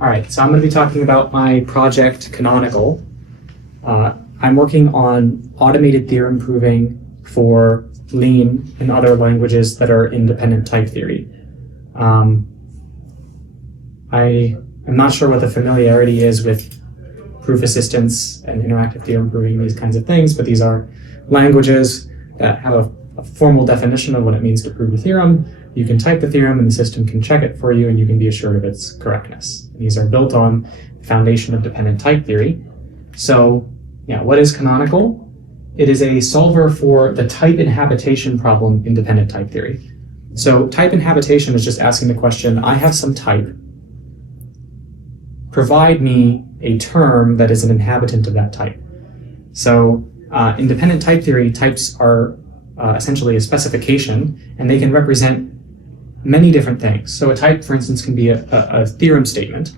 All right, so I'm going to be talking about my project Canonical. I'm working on automated theorem proving for Lean and other languages that are independent type theory. I am not sure what the familiarity is with proof assistance and interactive theorem proving, these kinds of things, but these are languages that have a formal definition of what it means to prove a theorem. You can type the theorem and the system can check it for you and you can be assured of its correctness. And these are built on the foundation of dependent type theory. So, yeah, what is Canonical? It is a solver for the type inhabitation problem in dependent type theory. So type inhabitation is just asking the question, I have some type, provide me a term that is an inhabitant of that type. So in dependent type theory, types are essentially a specification, and they can represent many different things. So a type, for instance, can be a theorem statement.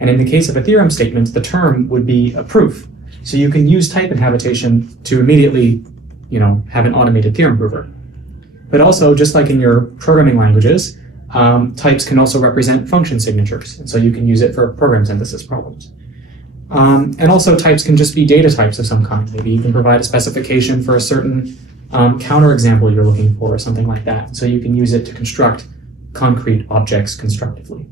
And in the case of a theorem statement, the term would be a proof. So you can use type inhabitation to immediately, have an automated theorem prover. But also, just like in your programming languages, types can also represent function signatures. And so you can use it for program synthesis problems. And also types can just be data types of some kind. Maybe you can provide a specification for a certain counterexample you're looking for or something like that. So you can use it to construct concrete objects constructively.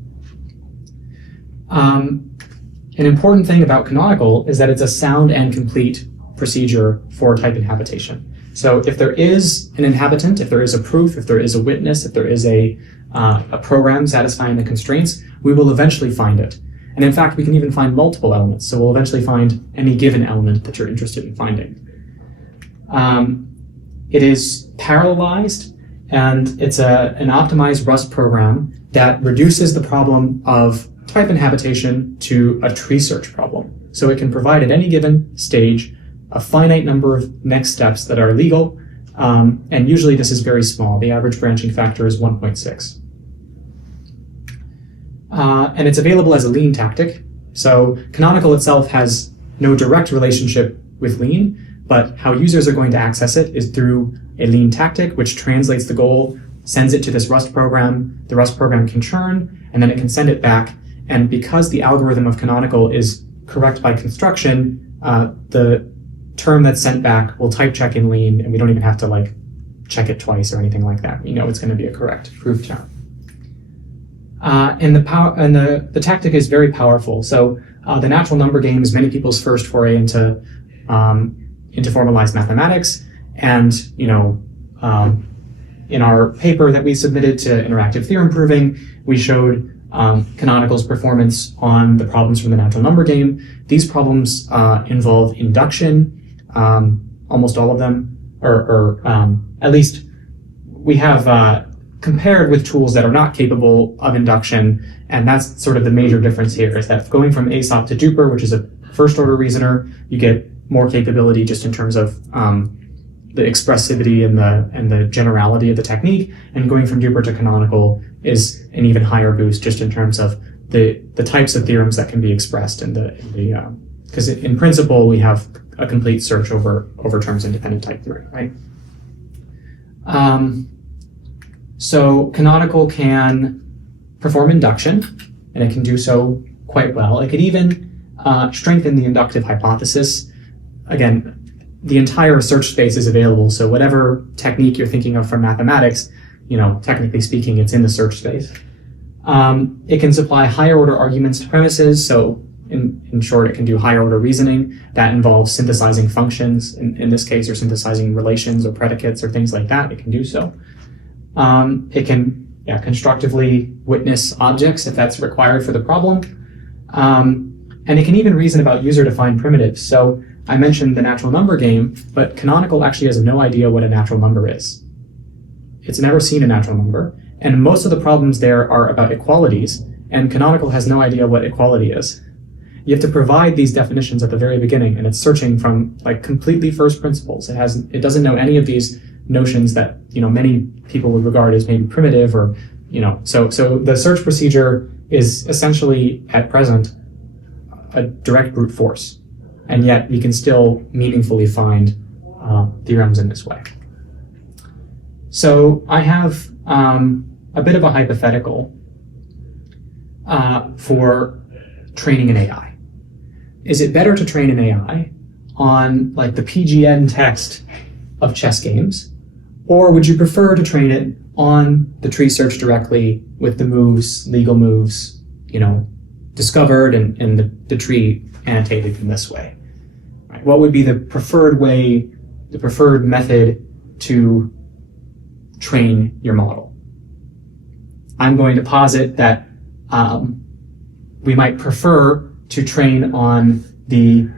An important thing about Canonical is that it's a sound and complete procedure for type inhabitation. So if there is an inhabitant, if there is a proof, if there is a witness, if there is a program satisfying the constraints, we will eventually find it. And in fact, we can even find multiple elements. So we'll eventually find any given element that you're interested in finding. It is parallelized, and it's an optimized Rust program that reduces the problem of type inhabitation to a tree search problem. So it can provide at any given stage a finite number of next steps that are legal, and usually this is very small. The average branching factor is 1.6. And it's available as a Lean tactic. So Canonical itself has no direct relationship with Lean, but how users are going to access it is through a Lean tactic, which translates the goal, sends it to this Rust program. The Rust program can churn, and then it can send it back. And because the algorithm of Canonical is correct by construction, the term that's sent back will type check in Lean, and we don't even have to check it twice or anything like that. We know it's going to be a correct proof term. And the tactic is very powerful. So the natural number game is many people's first foray into formalized mathematics. And in our paper that we submitted to interactive theorem proving, we showed Canonical's performance on the problems from the natural number game. These problems involve induction, almost all of them, or at least we have compared with tools that are not capable of induction, and that's sort of the major difference here, is that going from ASOP to duper, which is a first order reasoner, you get more capability just in terms of the expressivity and the generality of the technique, and going from duper to Canonical is an even higher boost just in terms of the types of theorems that can be expressed in because in principle we have a complete search over terms in dependent type theory, right? So Canonical can perform induction, and it can do so quite well. It could even strengthen the inductive hypothesis. Again, the entire search space is available, so whatever technique you're thinking of from mathematics, technically speaking, it's in the search space. It can supply higher order arguments to premises, so in short, it can do higher order reasoning. That involves synthesizing functions, in this case, or synthesizing relations or predicates or things like that. It can do so. It can constructively witness objects if that's required for the problem. And it can even reason about user-defined primitives. So I mentioned the natural number game, but Canonical actually has no idea what a natural number is. It's never seen a natural number, and most of the problems there are about equalities, and Canonical has no idea what equality is. You have to provide these definitions at the very beginning, and it's searching from completely first principles. It doesn't know any of these notions that many people would regard as maybe primitive or so the search procedure is essentially at present a direct brute force, and yet we can still meaningfully find theorems in this way. So I have a bit of a hypothetical for training an AI? Is it better to train an AI on like the PGN text of chess games, or would you prefer to train it on the tree search directly with the moves, legal moves, discovered and the tree annotated in this way? Right? What would be the preferred way, the preferred method to train your model? I'm going to posit that we might prefer to train on the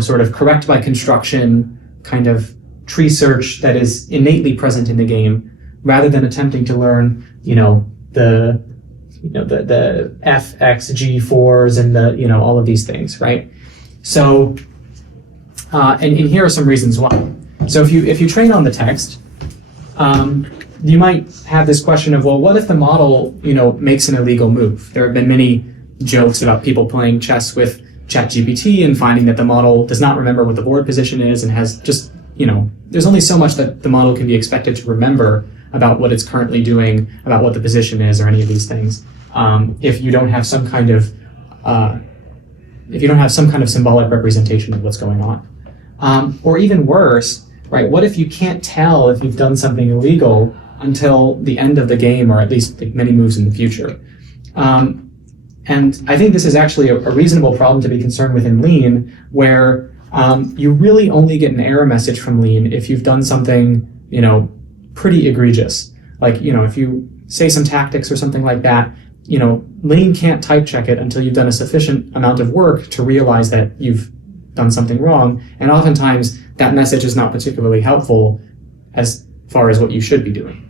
sort of correct by construction kind of tree search that is innately present in the game, rather than attempting to learn the FXG4s and the all of these things, right? So and here are some reasons why. So if you train on the text, you might have this question of, well, what if the model makes an illegal move? There have been many jokes about people playing chess with ChatGPT and finding that the model does not remember what the board position is and has just there's only so much that the model can be expected to remember about what it's currently doing, about what the position is, or any of these things. If you don't have some kind of symbolic representation of what's going on, or even worse, right? What if you can't tell if you've done something illegal until the end of the game, or at least many moves in the future? And I think this is actually a reasonable problem to be concerned with in Lean, where you really only get an error message from Lean if you've done something, pretty egregious. Like, if you say some tactics or something like that, Lean can't type check it until you've done a sufficient amount of work to realize that you've done something wrong. And oftentimes that message is not particularly helpful as far as what you should be doing.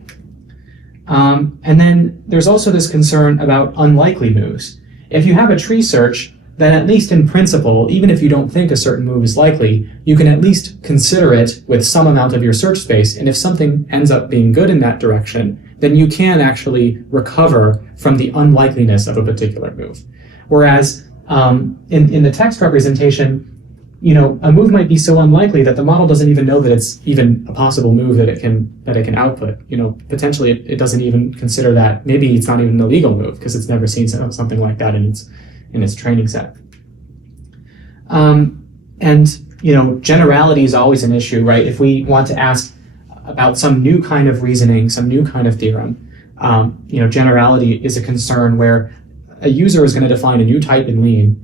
And then there's also this concern about unlikely moves. If you have a tree search, then at least in principle, even if you don't think a certain move is likely, you can at least consider it with some amount of your search space. And if something ends up being good in that direction, then you can actually recover from the unlikeliness of a particular move. Whereas in the text representation, a move might be so unlikely that the model doesn't even know that it's even a possible move that it can output. Potentially it doesn't even consider that. Maybe it's not even a legal move because it's never seen something like that in its training set. Generality is always an issue, right? If we want to ask about some new kind of reasoning, some new kind of theorem, generality is a concern where a user is going to define a new type in Lean,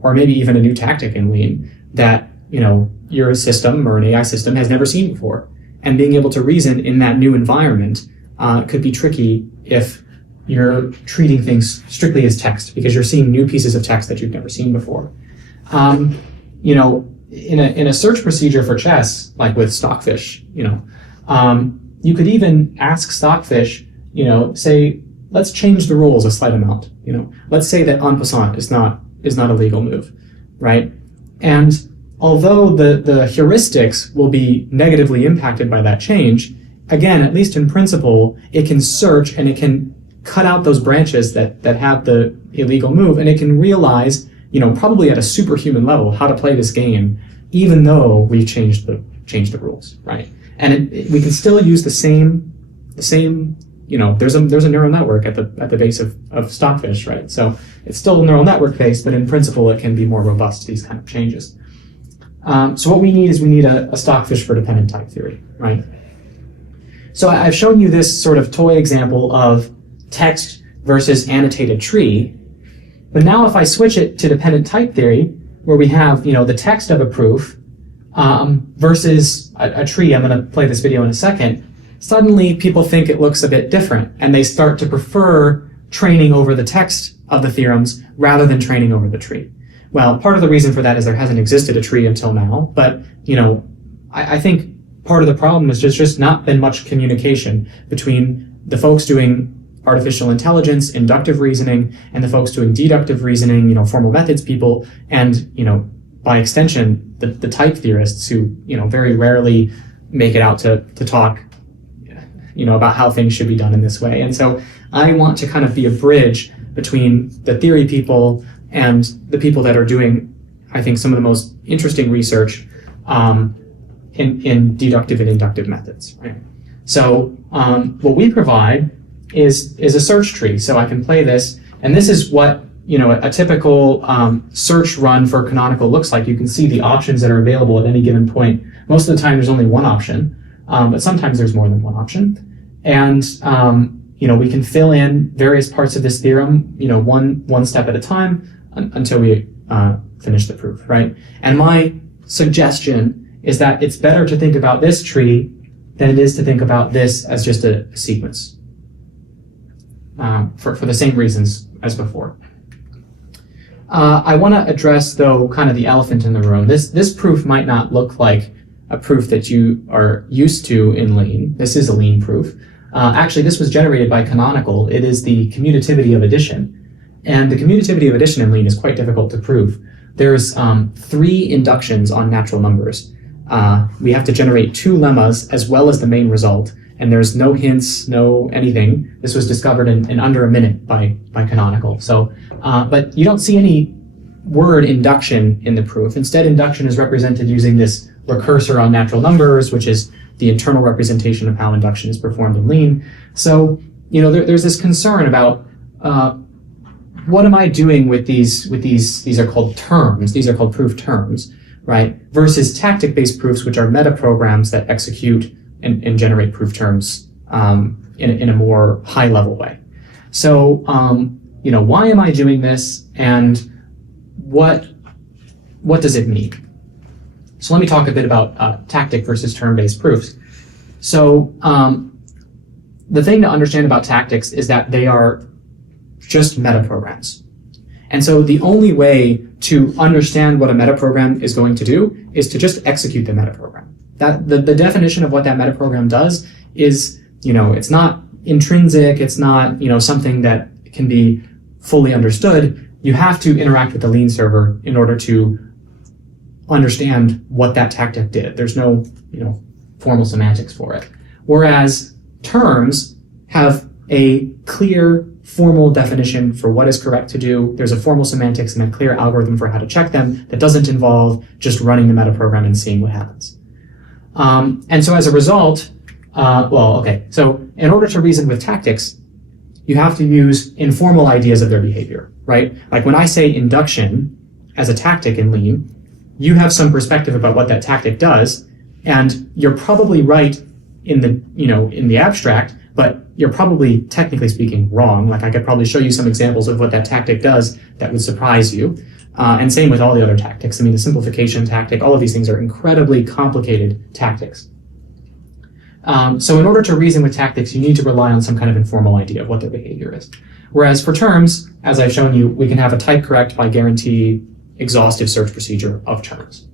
or maybe even a new tactic in Lean that, your system or an AI system has never seen before. And being able to reason in that new environment could be tricky if you're treating things strictly as text, because you're seeing new pieces of text that you've never seen before. In a search procedure for chess, like with Stockfish, you could even ask Stockfish, say, let's change the rules a slight amount. Let's say that en passant is not a legal move, right? And although the heuristics will be negatively impacted by that change, again, at least in principle, it can search and it can cut out those branches that have the illegal move, and it can realize, probably at a superhuman level, how to play this game, even though we've changed the rules, right? And we can still use the same. There's a neural network at the base of Stockfish, right? So it's still a neural network based, but in principle, it can be more robust to these kind of changes. So what we need a Stockfish for dependent type theory, right? So I've shown you this sort of toy example of text versus annotated tree. But now if I switch it to dependent type theory, where we have, the text of a proof versus a tree, I'm going to play this video in a second, suddenly people think it looks a bit different, and they start to prefer training over the text of the theorems rather than training over the tree. Well, part of the reason for that is there hasn't existed a tree until now, but, I think part of the problem is just not been much communication between the folks doing artificial intelligence, inductive reasoning, and the folks doing deductive reasoning, formal methods people, and, by extension, the type theorists who, very rarely make it out to talk, about how things should be done in this way. And so I want to kind of be a bridge between the theory people and the people that are doing, I think, some of the most interesting research in deductive and inductive methods, right? So what we provide is a search tree. So I can play this, and this is what a typical search run for Canonical looks like, you can see the options that are available at any given point. Most of the time there's only one option, but sometimes there's more than one option. And we can fill in various parts of this theorem, one step at a time until we finish the proof, right? And my suggestion is that it's better to think about this tree than it is to think about this as just a sequence, for the same reasons as before. I want to address, though, kind of the elephant in the room. This proof might not look like a proof that you are used to in Lean. This is a Lean proof. Actually, this was generated by Canonical. It is the commutativity of addition. And the commutativity of addition in Lean is quite difficult to prove. There's 3 inductions on natural numbers. We have to generate 2 lemmas as well as the main result. And there's no hints, no anything. This was discovered in under a minute by Canonical. So, but you don't see any word induction in the proof. Instead, induction is represented using this recursor on natural numbers, which is the internal representation of how induction is performed in Lean. So, there's this concern about what am I doing with these are called terms, these are called proof terms, right? Versus tactic-based proofs, which are meta programs that execute and generate proof terms in a more high-level way. So, why am I doing this, and what does it mean? So let me talk a bit about tactic versus term-based proofs. So the thing to understand about tactics is that they are just metaprograms. And so the only way to understand what a metaprogram is going to do is to just execute the metaprogram. That the definition of what that metaprogram does is, it's not intrinsic, it's not, something that can be fully understood. You have to interact with the Lean server in order to understand what that tactic did. There's no, formal semantics for it. Whereas terms have a clear formal definition for what is correct to do. There's a formal semantics and a clear algorithm for how to check them that doesn't involve just running the metaprogram and seeing what happens. And so as a result, so in order to reason with tactics, you have to use informal ideas of their behavior, right? Like when I say induction as a tactic in Lean, you have some perspective about what that tactic does, and you're probably right in the abstract, but you're probably, technically speaking, wrong. Like I could probably show you some examples of what that tactic does that would surprise you. And same with all the other tactics. I mean, the simplification tactic, all of these things are incredibly complicated tactics. So in order to reason with tactics, you need to rely on some kind of informal idea of what their behavior is. Whereas for terms, as I've shown you, we can have a type correct by guarantee exhaustive search procedure of terms.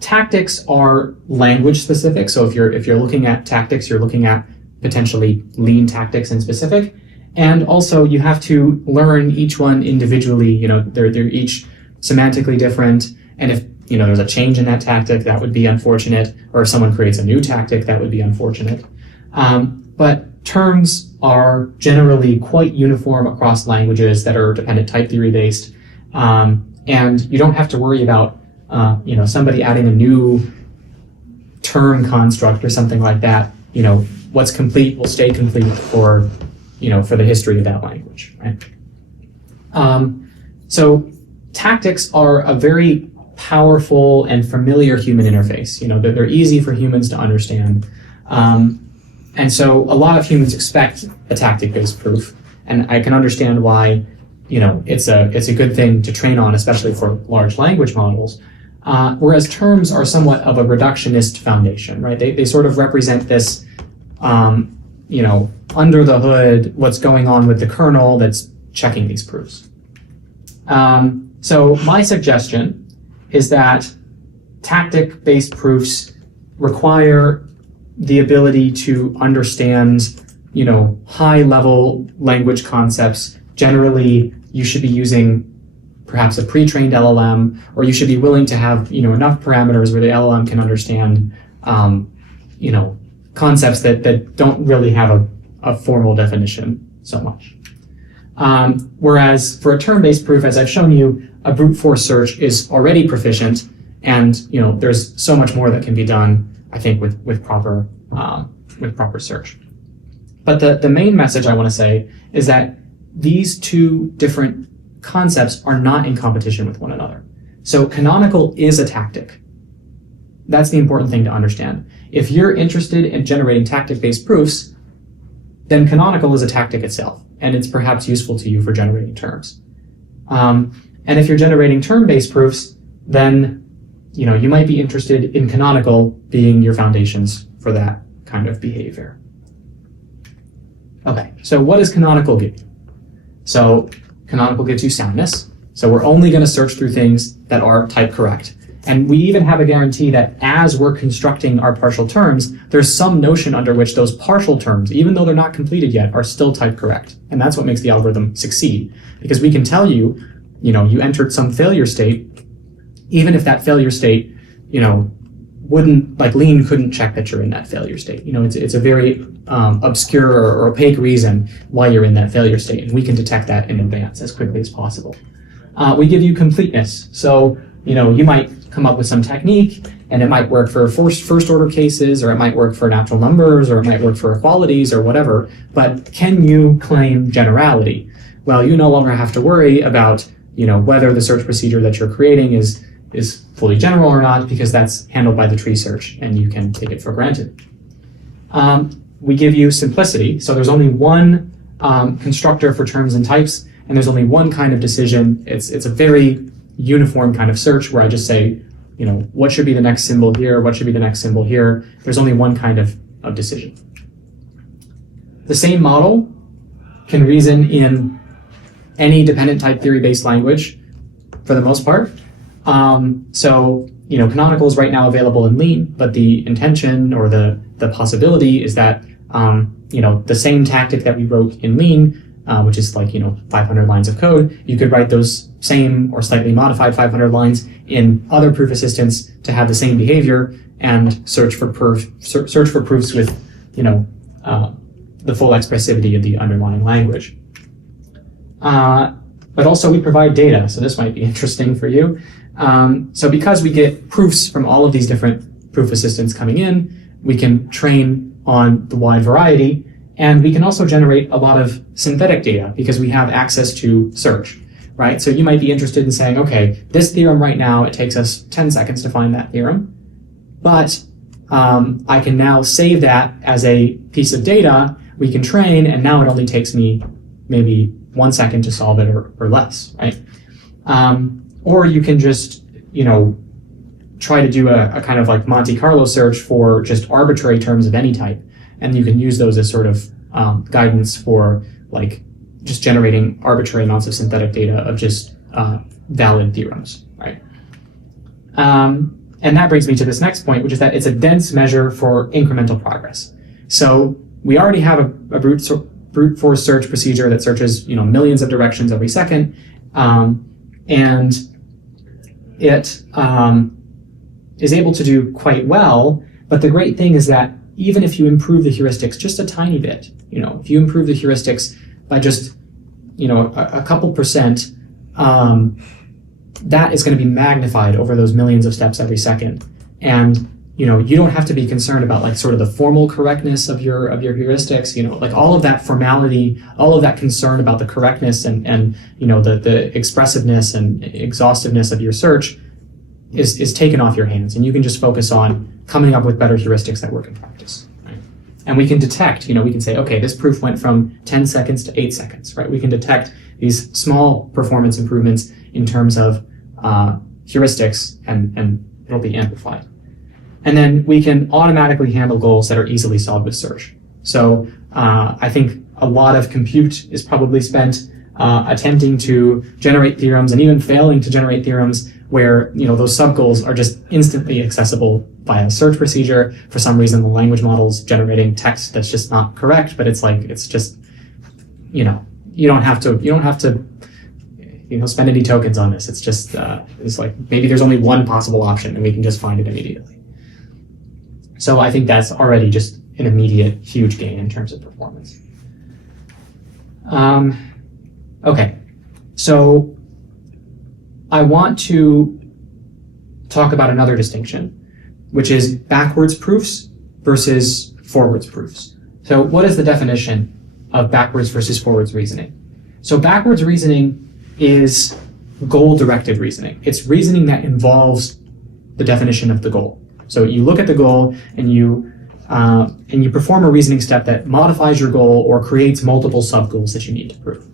Tactics are language specific. So if you're looking at tactics, you're looking at potentially Lean tactics in specific. And also you have to learn each one individually. They're each semantically different. And if there's a change in that tactic, that would be unfortunate. Or if someone creates a new tactic, that would be unfortunate. But terms are generally quite uniform across languages that are dependent type theory based. And you don't have to worry about somebody adding a new term construct or something like that. What's complete will stay complete for the history of that language, right? So tactics are a very powerful and familiar human interface. They're easy for humans to understand. And so a lot of humans expect a tactic-based proof, and I can understand why, it's a good thing to train on, especially for large language models. Whereas terms are somewhat of a reductionist foundation, right? They sort of represent this, under the hood, what's going on with the kernel that's checking these proofs. So my suggestion is that tactic-based proofs require the ability to understand, high-level language concepts. Generally, you should be using perhaps a pre-trained LLM, or you should be willing to have, enough parameters where the LLM can understand, concepts that don't really have a formal definition so much. Whereas for a term-based proof, as I've shown you, a brute force search is already proficient, and there's so much more that can be done, I think, with proper search. But the main message I want to say is that these two different concepts are not in competition with one another. So canonical is a tactic. That's the important thing to understand. If you're interested in generating tactic-based proofs, then canonical is a tactic itself, and it's perhaps useful to you for generating terms. And if you're generating term-based proofs, then you might be interested in canonical being your foundations for that kind of behavior. Okay, so what does canonical give you? So canonical gives you soundness. So we're only going to search through things that are type correct. And we even have a guarantee that as we're constructing our partial terms, there's some notion under which those partial terms, even though they're not completed yet, are still type correct. And that's what makes the algorithm succeed. Because we can tell you, you entered some failure state, even if that failure state, wouldn't, like lean couldn't check that you're in that failure state. It's a very obscure or opaque reason why you're in that failure state. And we can detect that in advance as quickly as possible. We give you completeness. So, you might come up with some technique, and it might work for first order cases, or it might work for natural numbers, or it might work for equalities, or whatever. But can you claim generality? Well, you no longer have to worry about whether the search procedure that you're creating is fully general or not, because that's handled by the tree search, and you can take it for granted. We give you simplicity, so there's only one constructor for terms and types, and there's only one kind of decision. It's a very uniform kind of search where I just say, what should be the next symbol here? What should be the next symbol here? There's only one kind of decision. The same model can reason in any dependent type theory-based language for the most part. So, canonical is right now available in Lean, but the intention or the possibility is that, the same tactic that we wrote in Lean, which is like, 500 lines of code, you could write those same or slightly modified 500 lines in other proof assistants to have the same behavior and search for proofs with, the full expressivity of the underlying language. But also we provide data, so this might be interesting for you. So because we get proofs from all of these different proof assistants coming in, we can train on the wide variety, and we can also generate a lot of synthetic data because we have access to search, right? So you might be interested in saying, okay, this theorem right now, it takes us 10 seconds to find that theorem, but I can now save that as a piece of data we can train, and now it only takes me maybe 1 second to solve it or less, right? Or you can just, try to do a kind of like Monte Carlo search for just arbitrary terms of any type. And you can use those as sort of guidance for like just generating arbitrary amounts of synthetic data of just valid theorems, right? And that brings me to this next point, which is that it's a dense measure for incremental progress. So we already have a brute force search procedure that searches, millions of directions every second, and it is able to do quite well. But the great thing is that even if you improve the heuristics just a tiny bit, if you improve the heuristics by just, a couple percent, that is going to be magnified over those millions of steps every second. And you don't have to be concerned about like sort of the formal correctness of your heuristics, like all of that formality, all of that concern about the correctness and the expressiveness and exhaustiveness of your search is taken off your hands, and you can just focus on coming up with better heuristics that work in practice, right? And we can detect, we can say, okay, this proof went from 10 seconds to 8 seconds, right? We can detect these small performance improvements in terms of heuristics, and it'll be amplified. And then we can automatically handle goals that are easily solved with search. So I think a lot of compute is probably spent attempting to generate theorems and even failing to generate theorems where those sub-goals are just instantly accessible via a search procedure. For some reason, the language model's generating text that's just not correct, but it's just, you don't have to spend any tokens on this. It's just, it's like maybe there's only one possible option and we can just find it immediately. So I think that's already just an immediate huge gain in terms of performance. Okay, so I want to talk about another distinction, which is backwards proofs versus forwards proofs. So what is the definition of backwards versus forwards reasoning? So backwards reasoning is goal-directed reasoning. It's reasoning that involves the definition of the goal. So you look at the goal and you perform a reasoning step that modifies your goal or creates multiple sub-goals that you need to prove.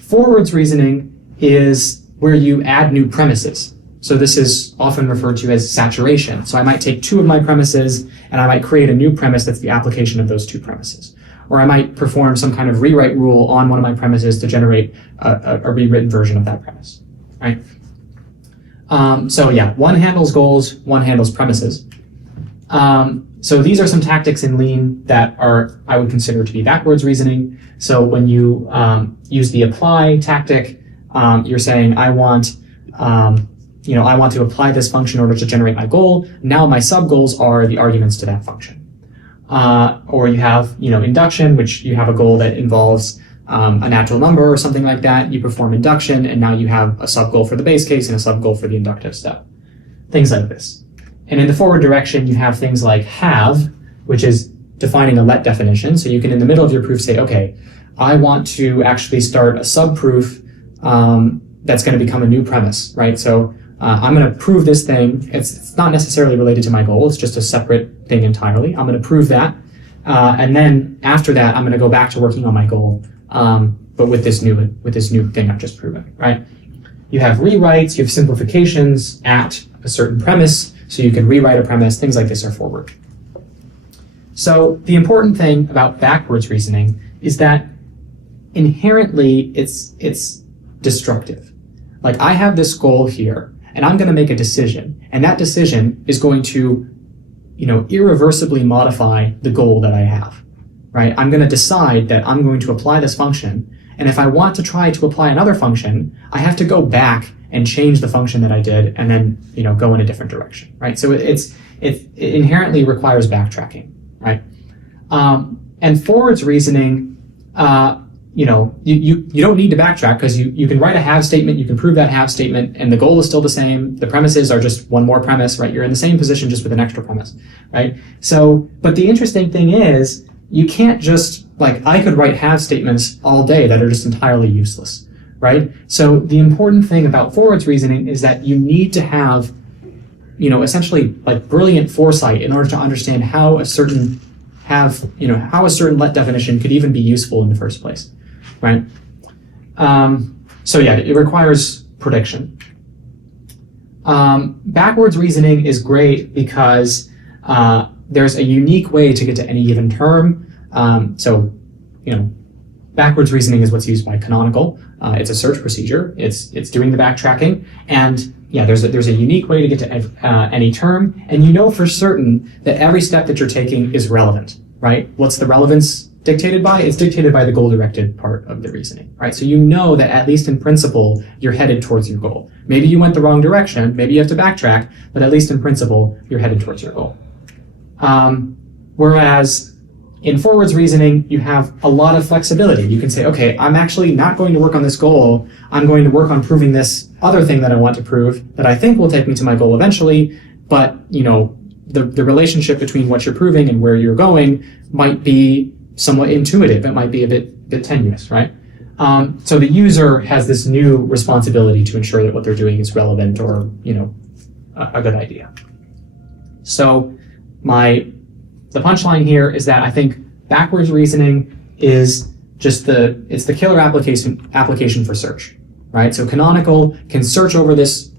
Forwards reasoning is where you add new premises. So this is often referred to as saturation. So I might take two of my premises and I might create a new premise that's the application of those two premises. Or I might perform some kind of rewrite rule on one of my premises to generate a rewritten version of that premise, right? So yeah, one handles goals, one handles premises. So these are some tactics in Lean that I would consider to be backwards reasoning. So when you use the apply tactic, you're saying, I want to apply this function in order to generate my goal. Now my sub-goals are the arguments to that function. Or you have, induction, which you have a goal that involves a natural number or something like that. You perform induction, and now you have a sub-goal for the base case and a sub-goal for the inductive step. Things like this. And in the forward direction, you have things like have, which is defining a let definition. So you can, in the middle of your proof, say, okay, I want to actually start a sub-proof that's going to become a new premise, right? So I'm going to prove this thing. It's not necessarily related to my goal. It's just a separate thing entirely. I'm going to prove that. And then after that, I'm going to go back to working on my goal, but with this new thing I've just proven, right? You have rewrites, you have simplifications at a certain premise, so you can rewrite a premise. Things like this are forward. So the important thing about backwards reasoning is that inherently it's destructive. Like I have this goal here, and I'm going to make a decision, and that decision is going to, irreversibly modify the goal that I have, right? I'm going to decide that I'm going to apply this function, and if I want to try to apply another function, I have to go back and change the function that I did, and then, go in a different direction, right? So it inherently requires backtracking, right? And forwards reasoning, you don't need to backtrack because you can write a have statement, you can prove that have statement, and the goal is still the same. The premises are just one more premise, right? You're in the same position just with an extra premise, right? So, but the interesting thing is, you can't just, I could write have statements all day that are just entirely useless, right? So the important thing about forwards reasoning is that you need to have, essentially brilliant foresight in order to understand how a certain let definition could even be useful in the first place, right? So yeah, it requires prediction. Backwards reasoning is great because there's a unique way to get to any given term. Backwards reasoning is what's used by Canonical. It's a search procedure. It's doing the backtracking, and yeah, there's a unique way to get to any term, and you know for certain that every step that you're taking is relevant, right? What's the relevance dictated by? It's dictated by the goal-directed part of the reasoning, right? So you know that at least in principle, you're headed towards your goal. Maybe you went the wrong direction, maybe you have to backtrack, but at least in principle, you're headed towards your goal. Whereas in forwards reasoning, you have a lot of flexibility. You can say, okay, I'm actually not going to work on this goal. I'm going to work on proving this other thing that I want to prove that I think will take me to my goal eventually. But, the relationship between what you're proving and where you're going might be somewhat intuitive. It might be a bit tenuous, right? So the user has this new responsibility to ensure that what they're doing is relevant or, a good idea. So the punchline here is that I think backwards reasoning is just it's the killer application for search, right? So Canonical can search over this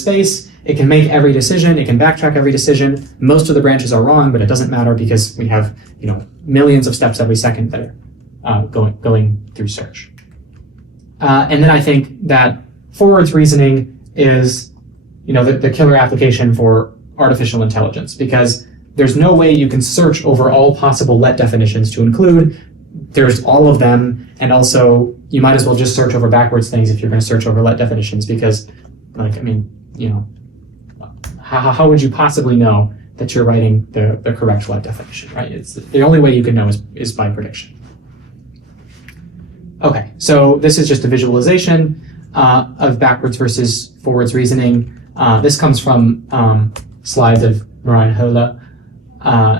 space. It can make every decision. It can backtrack every decision. Most of the branches are wrong, but it doesn't matter because we have millions of steps every second that are going through search. And then I think that forwards reasoning is the killer application for artificial intelligence, because there's no way you can search over all possible let definitions to include. There's all of them, and also you might as well just search over backwards things if you're going to search over let definitions, because, how would you possibly know that you're writing the correct let definition, right? It's the only way you can know is by prediction. Okay, so this is just a visualization of backwards versus forwards reasoning. This comes from slides of Mariah Hola.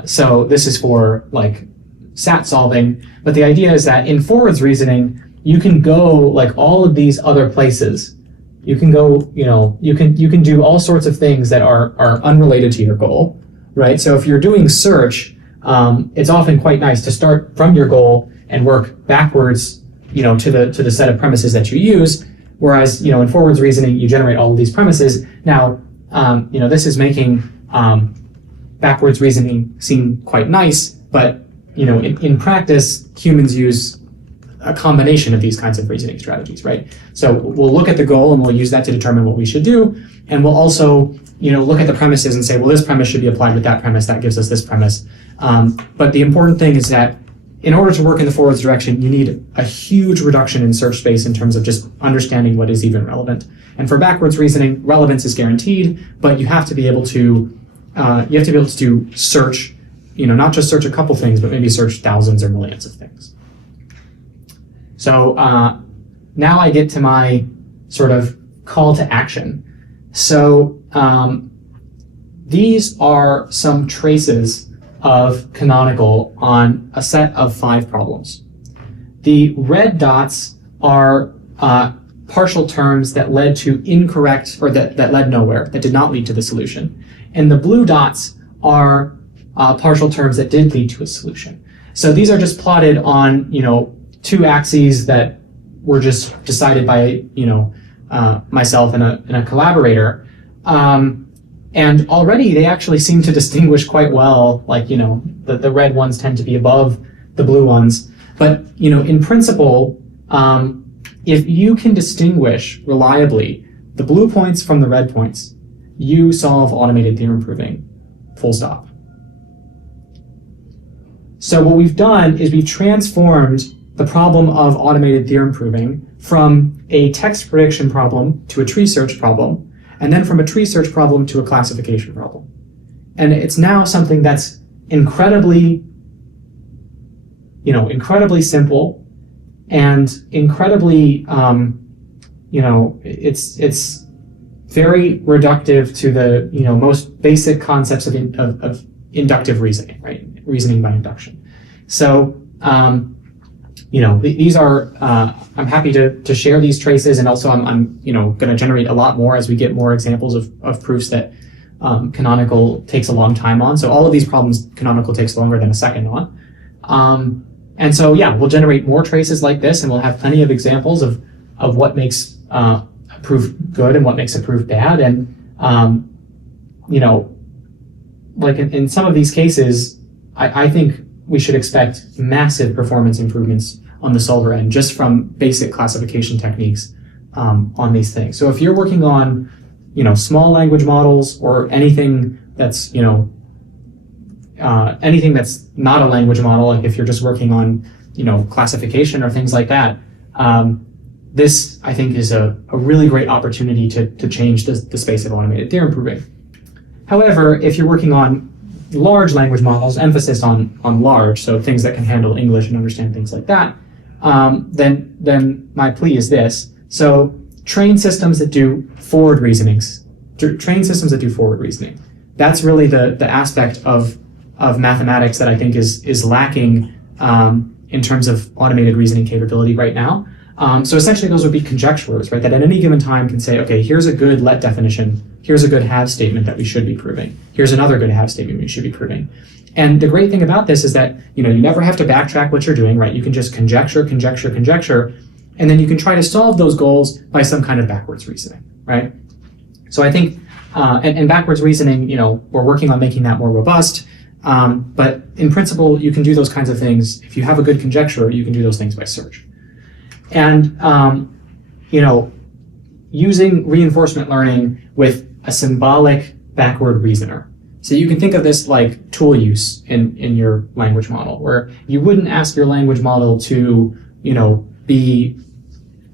So this is for SAT solving, but the idea is that in forwards reasoning, you can go like all of these other places. You can go, you can do all sorts of things that are unrelated to your goal, right? So if you're doing search, it's often quite nice to start from your goal and work backwards, to the set of premises that you use. Whereas, in forwards reasoning, you generate all of these premises. Now, this is making backwards reasoning seem quite nice, but in practice, humans use a combination of these kinds of reasoning strategies, right? So we'll look at the goal and we'll use that to determine what we should do, and we'll also look at the premises and say, well, this premise should be applied with that premise. That gives us this premise. But the important thing is that in order to work in the forwards direction, you need a huge reduction in search space in terms of just understanding what is even relevant. And for backwards reasoning, relevance is guaranteed, but you have to be able to do search, not just search a couple things, but maybe search thousands or millions of things. So now I get to my sort of call to action. So these are some traces of canonical on a set of 5 problems. The red dots are partial terms that led to incorrect, or that led nowhere, that did not lead to the solution. And the blue dots are partial terms that did lead to a solution. So these are just plotted on, 2 axes that were just decided by, myself and a collaborator. And already they actually seem to distinguish quite well, like, the red ones tend to be above the blue ones. But, in principle, if you can distinguish reliably the blue points from the red points, you solve automated theorem proving, full stop. So what we've done is we've transformed the problem of automated theorem proving from a text prediction problem to a tree search problem, and then from a tree search problem to a classification problem. And it's now something that's incredibly simple and incredibly, it's very reductive to the, most basic concepts of inductive reasoning, right? Reasoning by induction. So, these are, I'm happy to share these traces, and also I'm going to generate a lot more as we get more examples of proofs that Canonical takes a long time on. So all of these problems Canonical takes longer than a second on. And so, we'll generate more traces like this, and we'll have plenty of examples of what makes a proof good and what makes a proof bad. And, like in some of these cases, I think we should expect massive performance improvements on the solver end just from basic classification techniques on these things. So if you're working on, small language models or anything that's, anything that's not a language model, like if you're just working on, classification or things like that, this, I think, is a really great opportunity to change the space of automated theorem proving. However, if you're working on large language models, emphasis on large, so things that can handle English and understand things like that, then my plea is this. So train systems that do forward reasonings, train systems that do forward reasoning. That's really the aspect of mathematics that I think is lacking in terms of automated reasoning capability right now. So essentially those would be conjecturers, right? That at any given time can say, okay, here's a good let definition. Here's a good have statement that we should be proving. Here's another good have statement we should be proving. And the great thing about this is that, you never have to backtrack what you're doing, right? You can just conjecture, and then you can try to solve those goals by some kind of backwards reasoning, right? So I think, and backwards reasoning, we're working on making that more robust. But in principle, you can do those kinds of things. If you have a good conjecture, you can do those things by search. And, using reinforcement learning with a symbolic backward reasoner. So you can think of this like tool use in your language model, where you wouldn't ask your language model to, be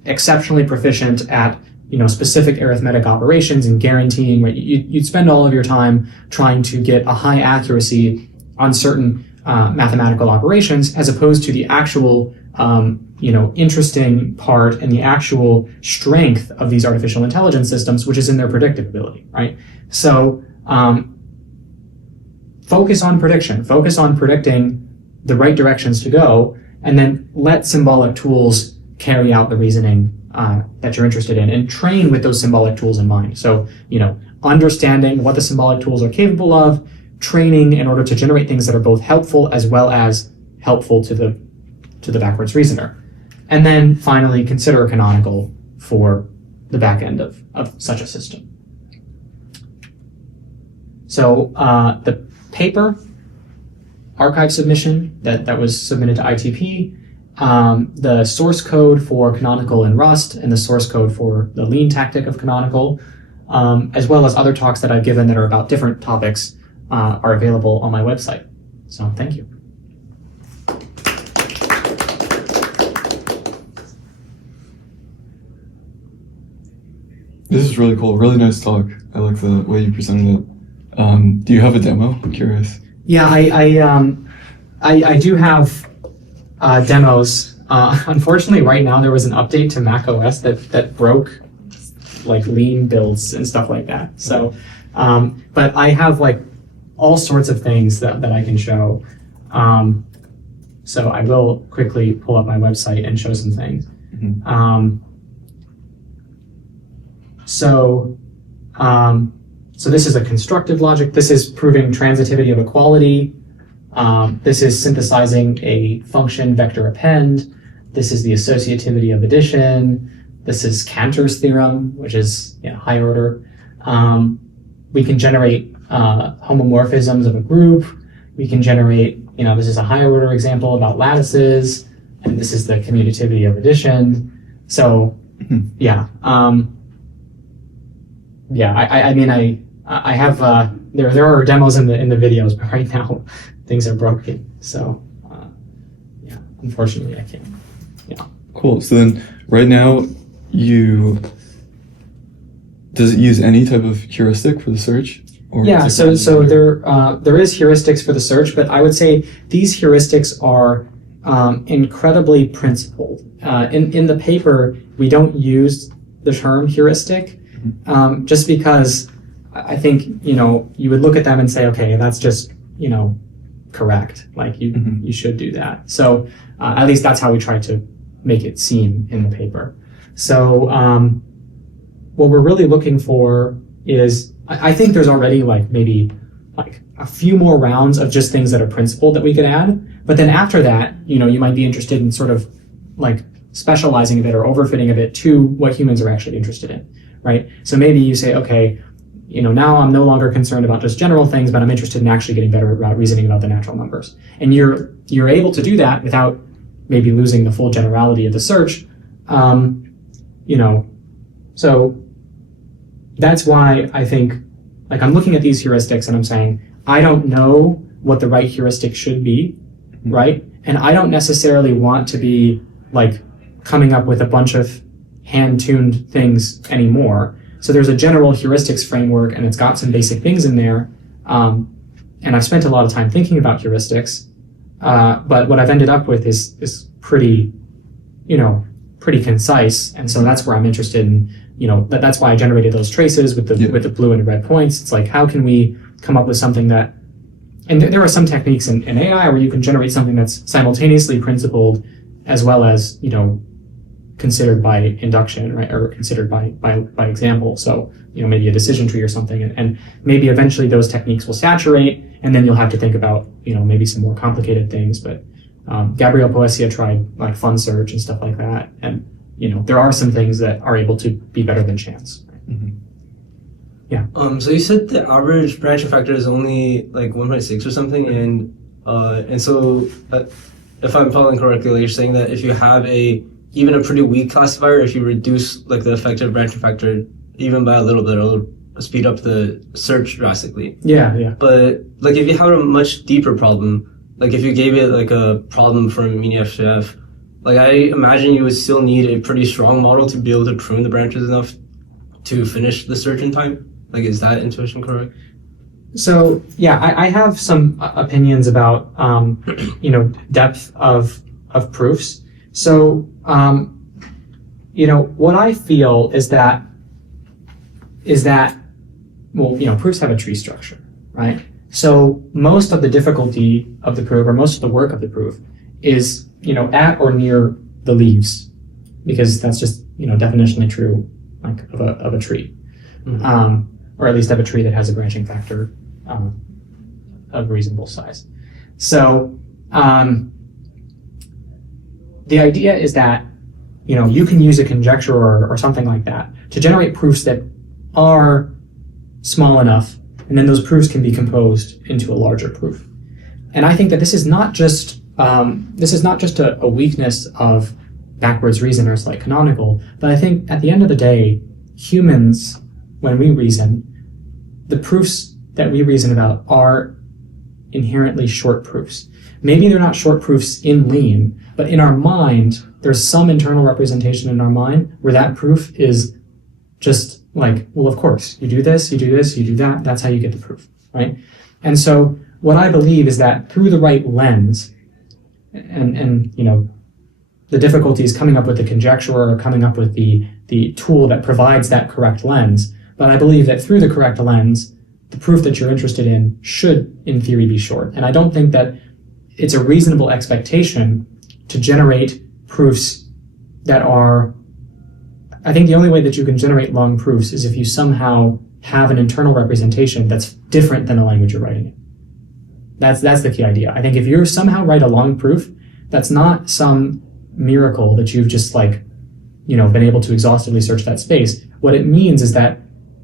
exceptionally proficient at, specific arithmetic operations and guaranteeing, right? You'd spend all of your time trying to get a high accuracy on certain mathematical operations, as opposed to the actual interesting part and the actual strength of these artificial intelligence systems, which is in their predictability, right? So focus on prediction, focus on predicting the right directions to go, and then let symbolic tools carry out the reasoning that you're interested in, and train with those symbolic tools in mind. So, understanding what the symbolic tools are capable of, training in order to generate things that are both helpful as well as helpful to the backwards reasoner. And then finally, consider a canonical for the back end of such a system. So the paper archive submission that was submitted to ITP, the source code for Canonical in Rust, and the source code for the lean tactic of Canonical, as well as other talks that I've given that are about different topics, are available on my website. So thank you. This is really cool. Really nice talk. I like the way you presented it. Do you have a demo? I'm curious. Yeah, I do have demos. Unfortunately, right now there was an update to Mac OS that broke like lean builds and stuff like that. So, but I have like all sorts of things that I can show. So I will quickly pull up my website and show some things. Mm-hmm. So this is a constructive logic. This is proving transitivity of equality. This is synthesizing a function vector append. This is the associativity of addition. This is Cantor's theorem, which is higher order. We can generate homomorphisms of a group. We can generate, this is a higher order example about lattices, and this is the commutativity of addition. So, yeah. I have there are demos in the videos, but right now things are broken. So unfortunately I can't. Yeah. Cool. So then right now does it use any type of heuristic for the search? Or yeah, so there is heuristics for the search, but I would say these heuristics are incredibly principled. In the paper, we don't use the term heuristic, just because I think you would look at them and say, okay, that's just correct. Like you should do that. So at least that's how we try to make it seem in the paper. So what we're really looking for is, I think there's already maybe a few more rounds of just things that are principled that we could add. But then after that, you might be interested in sort of specializing a bit or overfitting a bit to what humans are actually interested in, right? So maybe you say, okay, now I'm no longer concerned about just general things, but I'm interested in actually getting better about reasoning about the natural numbers. And you're able to do that without maybe losing the full generality of the search. So that's why I think, I'm looking at these heuristics and I'm saying, I don't know what the right heuristic should be, right? And I don't necessarily want to be coming up with a bunch of hand-tuned things anymore. So there's a general heuristics framework and it's got some basic things in there. And I've spent a lot of time thinking about heuristics. But what I've ended up with is pretty concise. And so that's where I'm interested in, that's why I generated those traces with the blue and red points. It's how can we come up with something that, and there are some techniques in AI where you can generate something that's simultaneously principled as well as, considered by induction, right? Or considered by example. So, maybe a decision tree or something, and maybe eventually those techniques will saturate, and then you'll have to think about, maybe some more complicated things. But Gabriel Poesia tried fun search and stuff like that. And, there are some things that are able to be better than chance. Mm-hmm. Yeah. So you said the average branching factor is only 1.6 or something, and so if I'm following correctly, you're saying that if you have even a pretty weak classifier, if you reduce the effective branching factor even by a little bit, it'll speed up the search drastically. Yeah. But if you have a much deeper problem, if you gave it a problem from MiniFGF, I imagine you would still need a pretty strong model to be able to prune the branches enough to finish the search in time. Is that intuition correct? So yeah, I have some opinions about depth of proofs. So what I feel is that proofs have a tree structure, right? So most of the difficulty of the proof, or most of the work of the proof, is at or near the leaves because that's just definitionally true, like of a tree, or at least of a tree that has a branching factor of reasonable size. So the idea is that you can use a conjecture or something like that to generate proofs that are small enough, and then those proofs can be composed into a larger proof. And I think that this is not just a weakness of backwards reasoners like Canonical, but I think at the end of the day, humans, when we reason, the proofs that we reason about are inherently short proofs. Maybe they're not short proofs in lean, but in our mind, there's some internal representation in our mind where that proof is just like, well, of course, you do this, you do this, you do that, that's how you get the proof, right? And so what I believe is that through the right lens, and the difficulty is coming up with the conjecture or coming up with the tool that provides that correct lens, but I believe that through the correct lens, the proof that you're interested in should, in theory, be short. And I don't think that it's a reasonable expectation to generate proofs that are... I think the only way that you can generate long proofs is if you somehow have an internal representation that's different than the language you're writing in. That's the key idea. I think if you somehow write a long proof, that's not some miracle that you've just been able to exhaustively search that space. What it means is that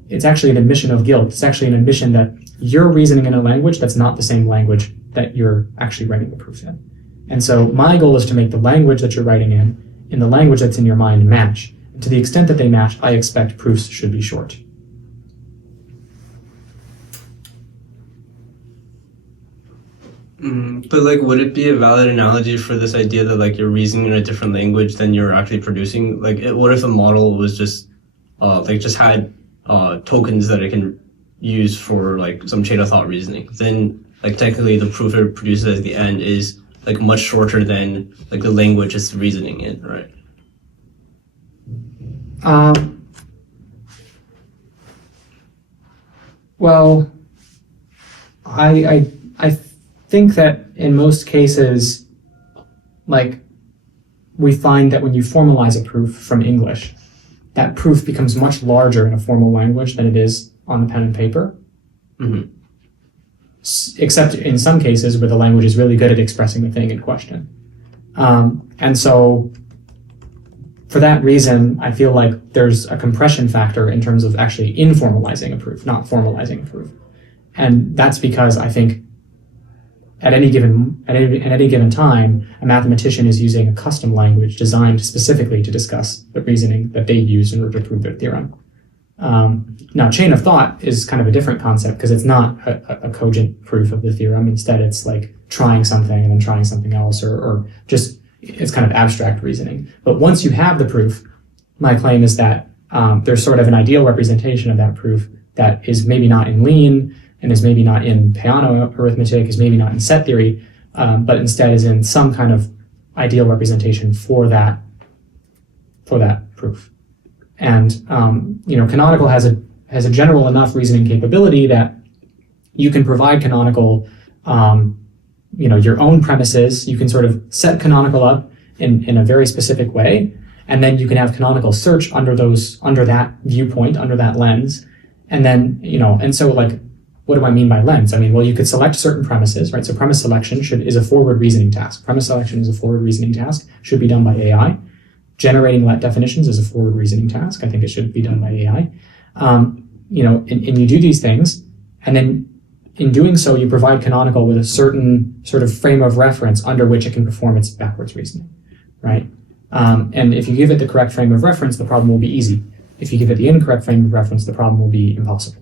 it's actually an admission of guilt. It's actually an admission that you're reasoning in a language that's not the same language that you're actually writing the proof in. And so my goal is to make the language that you're writing in the language that's in your mind match. And to the extent that they match, I expect proofs should be short. But would it be a valid analogy for this idea that you're reasoning in a different language than you're actually producing? What if a model was just just had tokens that it can use for some chain of thought reasoning? Then technically the proof it produces at the end is much shorter than the language it's reasoning in, right? Well, I think that in most cases, we find that when you formalize a proof from English, that proof becomes much larger in a formal language than it is on the pen and paper. Mm-hmm. Except in some cases where the language is really good at expressing the thing in question. And so for that reason, I feel like there's a compression factor in terms of actually informalizing a proof, not formalizing a proof. And that's because I think at any given time, a mathematician is using a custom language designed specifically to discuss the reasoning that they use in order to prove their theorem. Now, chain of thought is kind of a different concept because it's not a cogent proof of the theorem. Instead, it's trying something and then trying something else, or just it's kind of abstract reasoning. But once you have the proof, my claim is that there's sort of an ideal representation of that proof that is maybe not in lean and is maybe not in Peano arithmetic, is maybe not in set theory, but instead is in some kind of ideal representation for that proof. And Canonical has a general enough reasoning capability that you can provide Canonical, your own premises. You can sort of set Canonical up in a very specific way, and then you can have Canonical search under that viewpoint, under that lens, and then and so what do I mean by lens? I mean, well, you could select certain premises, right? So premise selection is a forward reasoning task. Premise selection is a forward reasoning task, should be done by AI. Generating let definitions is a forward reasoning task. I think it should be done by AI. And you do these things, and then in doing so, you provide Canonical with a certain sort of frame of reference under which it can perform its backwards reasoning, right? And if you give it the correct frame of reference, the problem will be easy. If you give it the incorrect frame of reference, the problem will be impossible.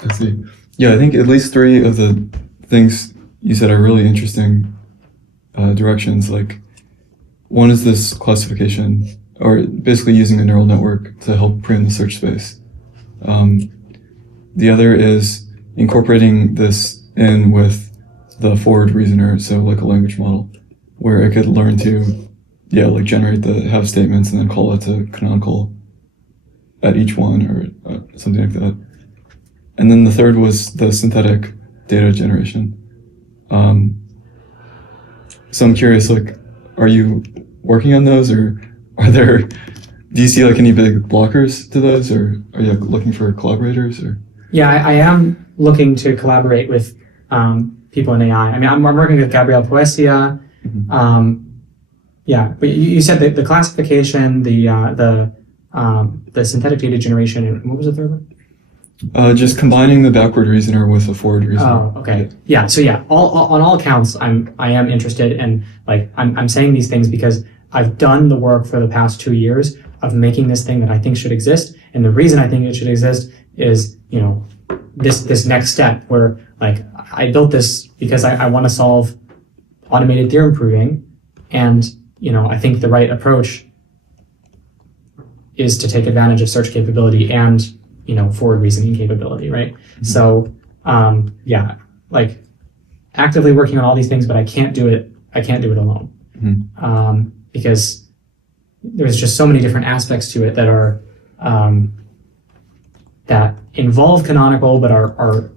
I see. Yeah, I think at least three of the things you said are really interesting directions. One is this classification, or basically using a neural network to help preempt the search space. The other is incorporating this in with the forward reasoner, so like a language model, where it could learn to, generate the have statements and then call it to Canonical at each one, or something like that. and then the third was the synthetic data generation. So I'm curious, like, are you working on those, or do you see like any big blockers to those, or are you looking for collaborators, or? Yeah, I am looking to collaborate with people in AI. I mean, I'm working with Gabriel Poesia. Yeah, but you said that the classification, the synthetic data generation, and what was the third one? Just combining the backward reasoner with a forward reasoner. Oh, okay. Yeah. So yeah, on all accounts, I am interested, and like I'm saying these things because I've done the work for the past 2 years of making this thing that I think should exist, and the reason I think it should exist is this next step where like I built this because I want to solve automated theorem proving, and I think the right approach is to take advantage of search capability and forward reasoning capability, right? Mm-hmm. So, yeah, like actively working on all these things, but I can't do it alone. Mm-hmm. Because there's just so many different aspects to it that are, that involve canonical, but are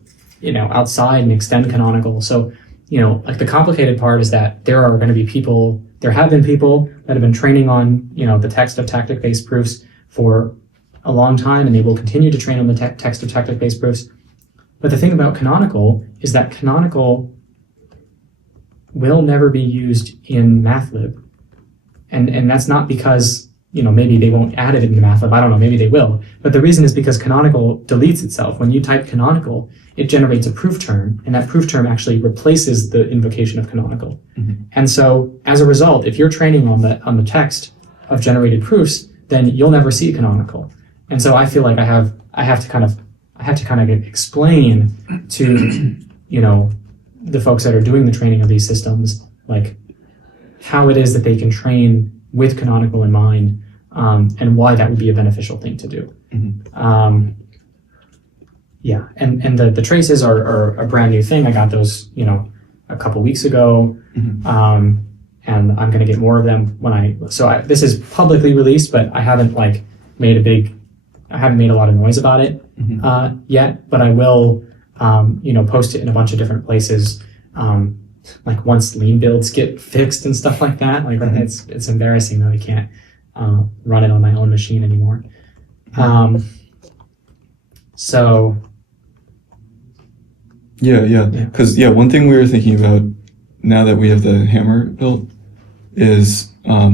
outside and extend canonical. So, like the complicated part is that there have been people that have been training on, the text of tactic-based proofs for a long time, and they will continue to train on the text of tactic-based proofs. But the thing about canonical is that canonical will never be used in MathLib. And that's not because, maybe they won't add it into MathLib. I don't know, maybe they will. But the reason is because canonical deletes itself. When you type canonical, it generates a proof term, and that proof term actually replaces the invocation of canonical. Mm-hmm. And so as a result, if you're training on the text of generated proofs, then you'll never see canonical. And so I feel like I have to kind of explain to the folks that are doing the training of these systems, like how it is that they can train with canonical in mind, and why that would be a beneficial thing to do. Mm-hmm. Yeah, and the traces are a brand new thing. I got those a couple weeks ago. Mm-hmm. And I'm going to get more of them this is publicly released, but I haven't made a lot of noise about it yet, but I will, post it in a bunch of different places. Once lean builds get fixed and stuff like that, it's embarrassing that I can't run it on my own machine anymore. So. Yeah. Because one thing we were thinking about now that we have the hammer built is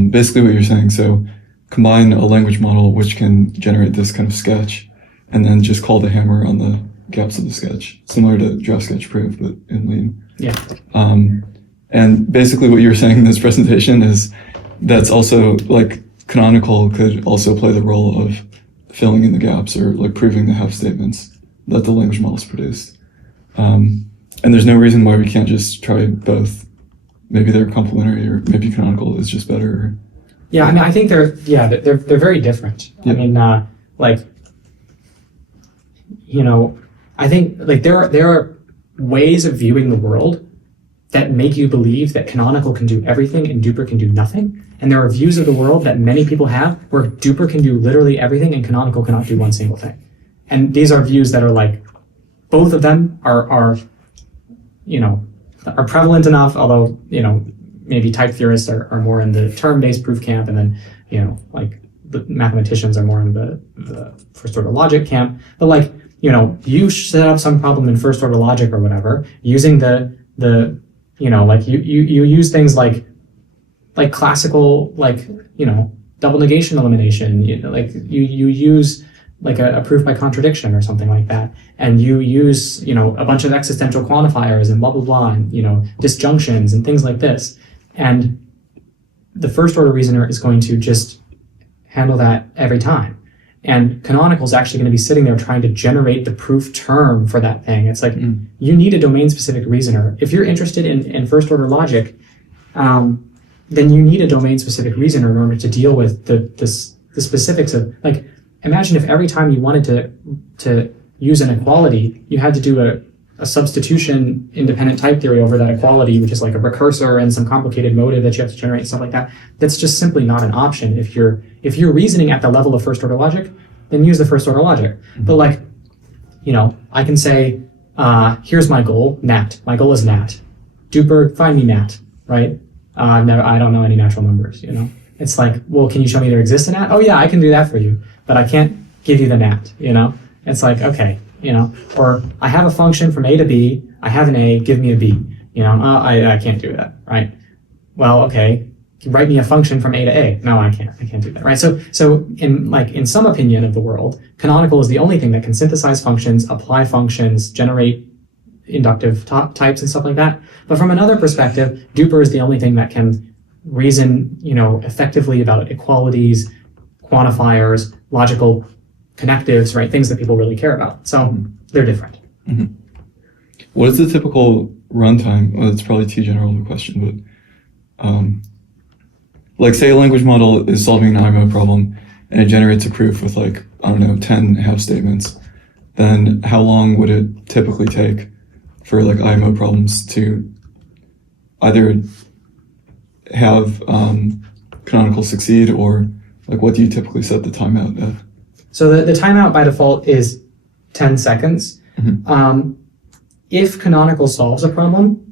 basically what you're saying. So combine a language model which can generate this kind of sketch, and then just call the hammer on the gaps of the sketch, similar to draft sketch proof, but in lean. Yeah. And basically what you were saying in this presentation is that's also canonical could also play the role of filling in the gaps or proving the half statements that the language models produced. And there's no reason why we can't just try both. Maybe they're complementary, or maybe canonical is just better. Yeah, I mean, I think they're very different. Yeah. I mean, I think there are ways of viewing the world that make you believe that canonical can do everything and duper can do nothing. And there are views of the world that many people have where duper can do literally everything and canonical cannot do one single thing. And these are views that are both of them are prevalent enough, although, maybe type theorists are more in the term-based proof camp, and then, the mathematicians are more in the first-order logic camp. But you set up some problem in first-order logic or whatever, using you use things like classical, double negation elimination, you use a proof by contradiction or something like that. And you use, a bunch of existential quantifiers and blah, blah, blah, and, disjunctions and things like this. And the first order reasoner is going to just handle that every time. And canonical is actually going to be sitting there trying to generate the proof term for that thing. It's you need a domain specific reasoner. If you're interested in first order logic, then you need a domain specific reasoner in order to deal with the specifics of, imagine if every time you wanted to use an equality, you had to do a substitution independent type theory over that equality, which is a recursor and some complicated motive that you have to generate and stuff like that. That's just simply not an option. If you're reasoning at the level of first order logic, then use the first order logic. Mm-hmm. But I can say, here's my goal, nat. My goal is nat. Duper, find me nat, right? I don't know any natural numbers, you know? It's like, well, can you show me there exists a nat? Oh yeah, I can do that for you, but I can't give you the nat, you know? It's like, okay, you know, or I have a function from A to B, I have an A, give me a B, you know? I can't do that, right? Well, okay, write me a function from A to A. No, I can't do that, right? So in some opinion of the world, canonical is the only thing that can synthesize functions, apply functions, generate inductive types and stuff like that. But from another perspective, duper is the only thing that can reason, you know, effectively about equalities, quantifiers, logical connectives, right? Things that people really care about. So they're different. Mm-hmm. What is the typical runtime? Well, it's probably too general of a question, but like say a language model is solving an IMO problem and it generates a proof with like, I don't know, 10 half statements. Then how long would it typically take for like IMO problems to either have canonical succeed, or like what do you typically set the timeout at? So the timeout by default is 10 seconds. Mm-hmm. If canonical solves a problem,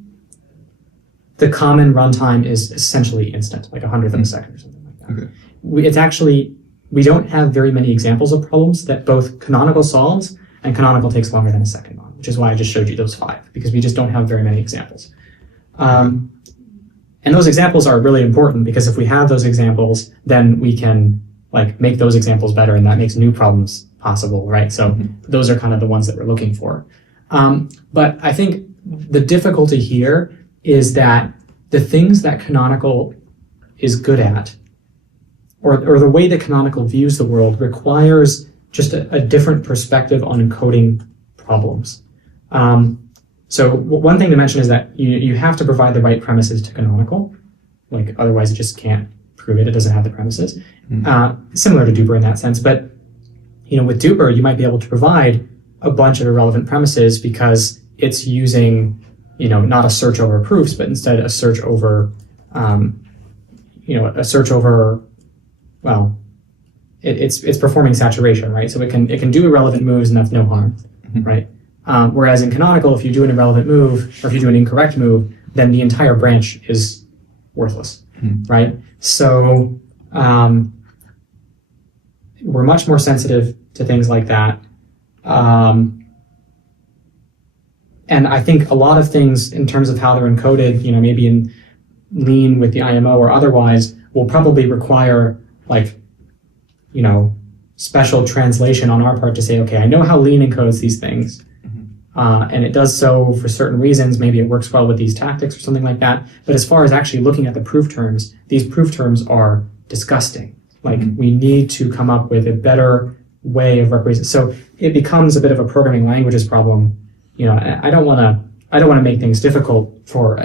the common runtime is essentially instant, like 100th of a second or something like that. Okay. We don't have very many examples of problems that both canonical solves and canonical takes longer than a second on, which is why I just showed you those 5, because we just don't have very many examples. And those examples are really important, because if we have those examples, then we can like make those examples better, and that makes new problems possible, right? So those are kind of the ones that we're looking for. But I think the difficulty here is that the things that canonical is good at, or the way that canonical views the world, requires just a different perspective on encoding problems. So one thing to mention is that you have to provide the right premises to canonical, like otherwise it just can't prove it. It doesn't have the premises. Similar to duper in that sense, but you know, with duper you might be able to provide a bunch of irrelevant premises because it's using, you know, not a search over proofs, but instead a search over, well, it's performing saturation, right? So it can do irrelevant moves, and that's no harm, right? Whereas in canonical, if you do an irrelevant move, or if you do an incorrect move, then the entire branch is worthless, right? So we're much more sensitive to things like that. And I think a lot of things in terms of how they're encoded, you know, maybe in Lean with the IMO or otherwise, will probably require like, you know, special translation on our part to say, okay, I know how Lean encodes these things. And it does so for certain reasons. Maybe it works well with these tactics or something like that. But as far as actually looking at the proof terms, these proof terms are disgusting. Like we need to come up with a better way of representing. So it becomes a bit of a programming languages problem. You know, I don't want to make things difficult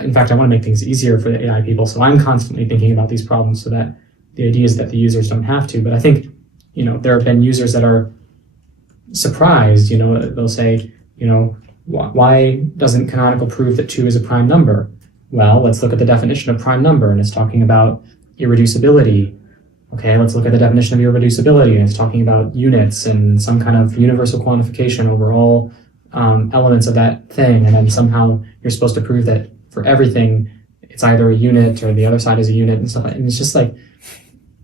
in fact, I want to make things easier for the AI people. So I'm constantly thinking about these problems so that the idea is that the users don't have to. But I think, you know, there have been users that are surprised, you know, they'll say, you know, why doesn't canonical prove that 2 is a prime number? Well, let's look at the definition of prime number, and it's talking about irreducibility. Okay, let's look at the definition of irreducibility, and it's talking about units and some kind of universal quantification over all elements of that thing, and then somehow you're supposed to prove that for everything it's either a unit or the other side is a unit and stuff like that. And it's just like,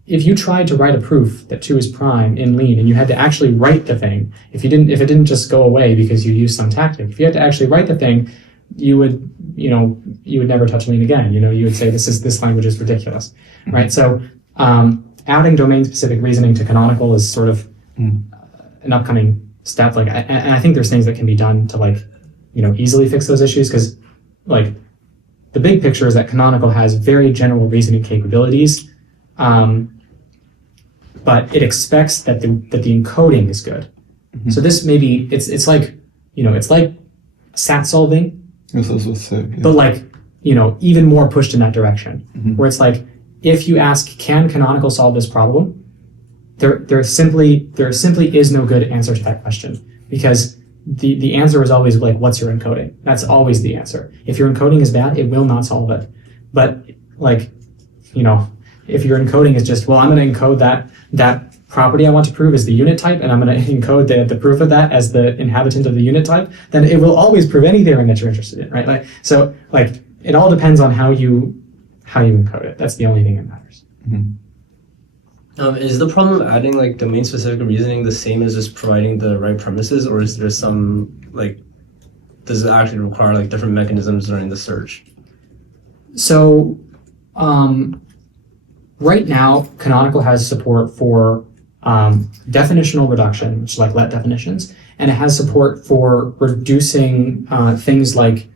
if you tried to write a proof that 2 is prime in Lean and you had to actually write the thing, if it didn't just go away because you used some tactic, if you had to actually write the thing, you would never touch Lean again. You know, you would say this language is ridiculous, right? So adding domain-specific reasoning to canonical is sort of an upcoming step. Like, and I think there's things that can be done to, like, you know, easily fix those issues, because like the big picture is that canonical has very general reasoning capabilities. But it expects that the encoding is good. So this maybe it's like, you know, it's like sat solving, but like, you know, even more pushed in that direction, where it's like, if you ask, can canonical solve this problem? There simply is no good answer to that question, because the answer is always like, what's your encoding? That's always the answer. If your encoding is bad, it will not solve it. But like, you know, if your encoding is just, well, I'm going to encode that property I want to prove is the unit type, and I'm going to encode the proof of that as the inhabitant of the unit type, then it will always prove any theorem that you're interested in, right? Like it all depends on how you encode it. That's the only thing that matters. Is the problem of adding like domain-specific reasoning the same as just providing the right premises, or is there some like, does it actually require like different mechanisms during the search? So right now, Canonical has support for definitional reduction, which is like let definitions, and it has support for reducing things like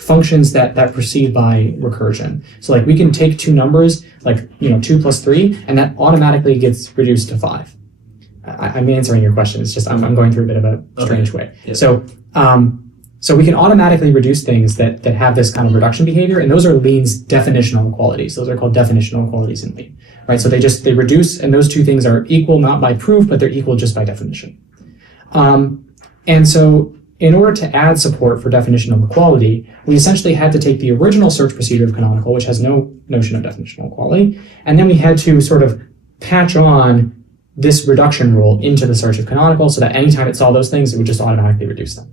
functions that proceed by recursion. So like we can take two numbers, like 2 plus 3, and that automatically gets reduced to 5. I'm answering your question. It's just I'm going through a bit of a strange way. Yeah. So we can automatically reduce things that have this kind of reduction behavior, and those are Lean's definitional qualities. Those are called definitional qualities in Lean, right? So they reduce, and those two things are equal not by proof, but they're equal just by definition. And so in order to add support for definitional equality, we essentially had to take the original search procedure of Canonical, which has no notion of definitional equality, and then we had to sort of patch on this reduction rule into the search of Canonical so that anytime it saw those things, it would just automatically reduce them.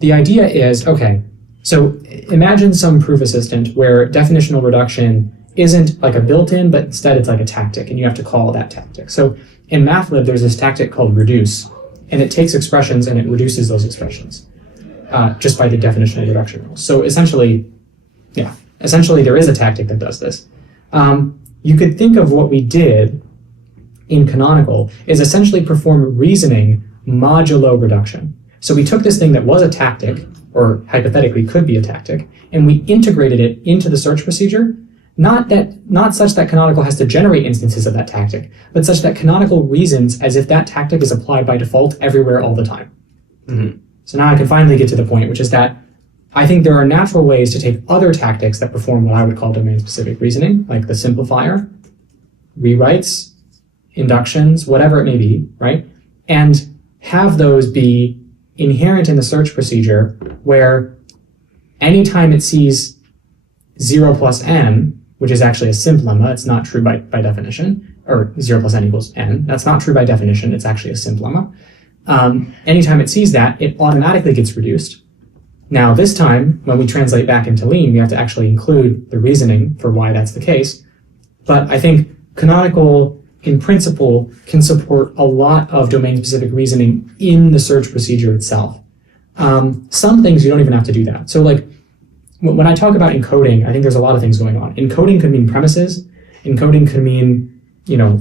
The idea is, okay, so imagine some proof assistant where definitional reduction isn't like a built-in, but instead it's like a tactic, and you have to call that tactic. So in MathLib, there's this tactic called reduce, and it takes expressions and it reduces those expressions just by the definitional reduction rule. So essentially there is a tactic that does this. You could think of what we did in Canonical is essentially perform reasoning modulo reduction. So we took this thing that was a tactic, or hypothetically could be a tactic, and we integrated it into the search procedure, not such that Canonical has to generate instances of that tactic, but such that Canonical reasons as if that tactic is applied by default everywhere all the time. Mm-hmm. So now I can finally get to the point, which is that I think there are natural ways to take other tactics that perform what I would call domain-specific reasoning, like the simplifier, rewrites, inductions, whatever it may be, right? And have those be inherent in the search procedure where anytime it sees 0 plus n, which is actually a simp lemma, it's not true by definition, or 0 plus n equals n, that's not true by definition, it's actually a simp lemma. Anytime it sees that, it automatically gets reduced. Now this time, when we translate back into Lean, we have to actually include the reasoning for why that's the case. But I think Canonical, in principle, can support a lot of domain-specific reasoning in the search procedure itself. Some things you don't even have to do that. So like, when I talk about encoding, I think there's a lot of things going on. Encoding could mean premises. Encoding could mean,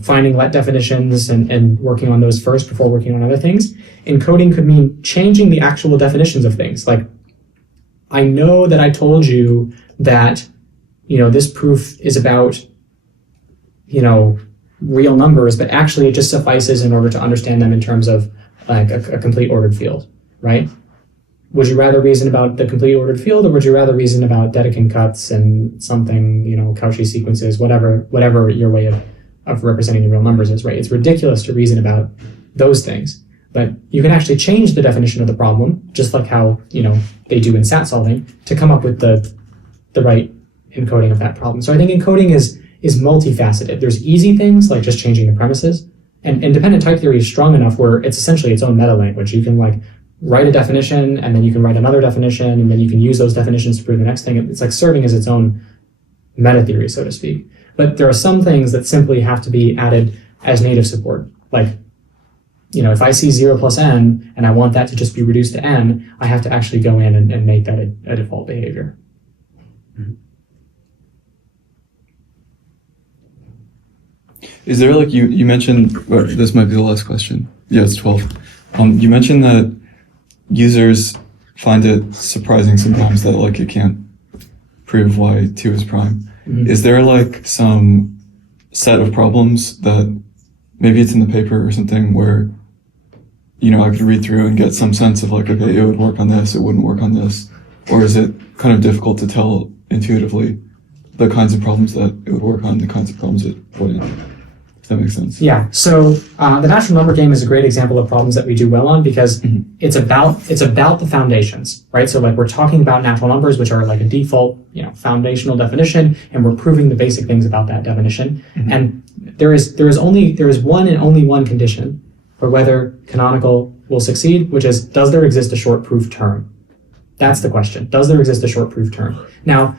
finding let definitions and working on those first before working on other things. Encoding could mean changing the actual definitions of things. Like, I know that I told you that, this proof is about, real numbers, but actually it just suffices in order to understand them in terms of like a complete ordered field, right? Would you rather reason about the complete ordered field, or would you rather reason about Dedekind cuts and something, Cauchy sequences, whatever your way of representing the real numbers is, right? It's ridiculous to reason about those things, but you can actually change the definition of the problem, just like how, they do in SAT solving, to come up with the right encoding of that problem. So I think encoding is multifaceted. There's easy things like just changing the premises, and dependent type theory is strong enough where it's essentially its own meta language. You can like write a definition, and then you can write another definition, and then you can use those definitions to prove the next thing. It's like serving as its own meta theory, so to speak. But there are some things that simply have to be added as native support. Like, if I see 0 plus n and I want that to just be reduced to n, I have to actually go in and make that a default behavior. Mm-hmm. Is there like you mentioned, this might be the last question. Yeah, it's 12. You mentioned that users find it surprising sometimes that like it can't prove why 2 is prime. Mm-hmm. Is there like some set of problems that maybe it's in the paper or something where I could read through and get some sense of like, okay, it would work on this, it wouldn't work on this, or is it kind of difficult to tell intuitively the kinds of problems that it would work on, the kinds of problems it wouldn't? if that makes sense. Yeah. So the natural number game is a great example of problems that we do well on because it's about the foundations, right? So like we're talking about natural numbers, which are like a default, foundational definition, and we're proving the basic things about that definition. And there is one and only one condition for whether canonical will succeed, which is, does there exist a short proof term? That's the question. Does there exist a short proof term? Now,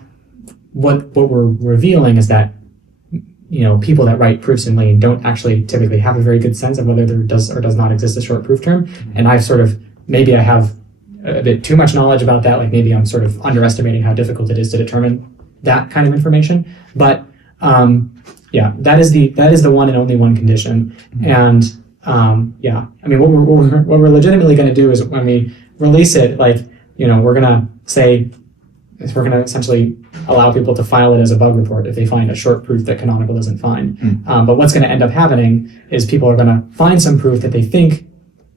what we're revealing is that people that write proofs in Lean don't actually typically have a very good sense of whether there does or does not exist a short proof term. And I have a bit too much knowledge about that. Like maybe I'm sort of underestimating how difficult it is to determine that kind of information. But that is the one and only one condition. And I mean, what we're legitimately going to do is when we release it, we're going to essentially allow people to file it as a bug report if they find a short proof that Canonical doesn't find. But what's going to end up happening is people are going to find some proof that they think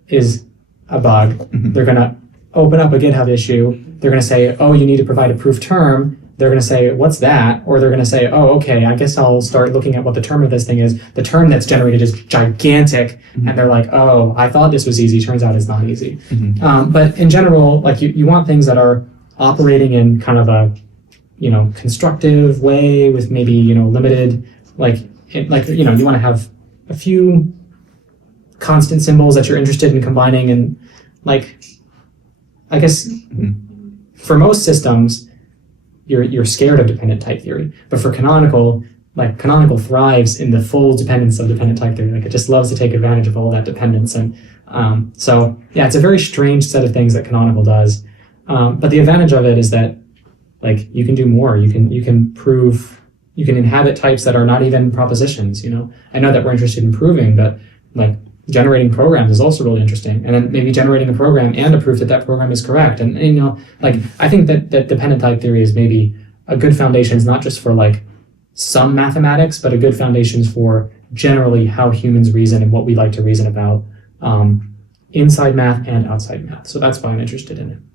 is a bug. They're going to open up a GitHub issue. They're going to say, oh, you need to provide a proof term. They're going to say, what's that? Or they're going to say, oh, okay, I guess I'll start looking at what the term of this thing is. The term that's generated is gigantic. And they're like, oh, I thought this was easy. Turns out it's not easy. But in general, you want things that are operating in kind of a, constructive way with maybe, limited, you want to have a few constant symbols that you're interested in combining. And I guess for most systems, you're scared of dependent type theory. But for Canonical, Canonical thrives in the full dependence of dependent type theory. It just loves to take advantage of all that dependence. And it's a very strange set of things that Canonical does. But the advantage of it is that you can do more. You can prove, you can inhabit types that are not even propositions. I know that we're interested in proving, but generating programs is also really interesting. And then maybe generating a program and a proof that program is correct. And I think that dependent type theory is maybe a good foundation, not just for some mathematics, but a good foundations for generally how humans reason and what we like to reason about inside math and outside math. So that's why I'm interested in it.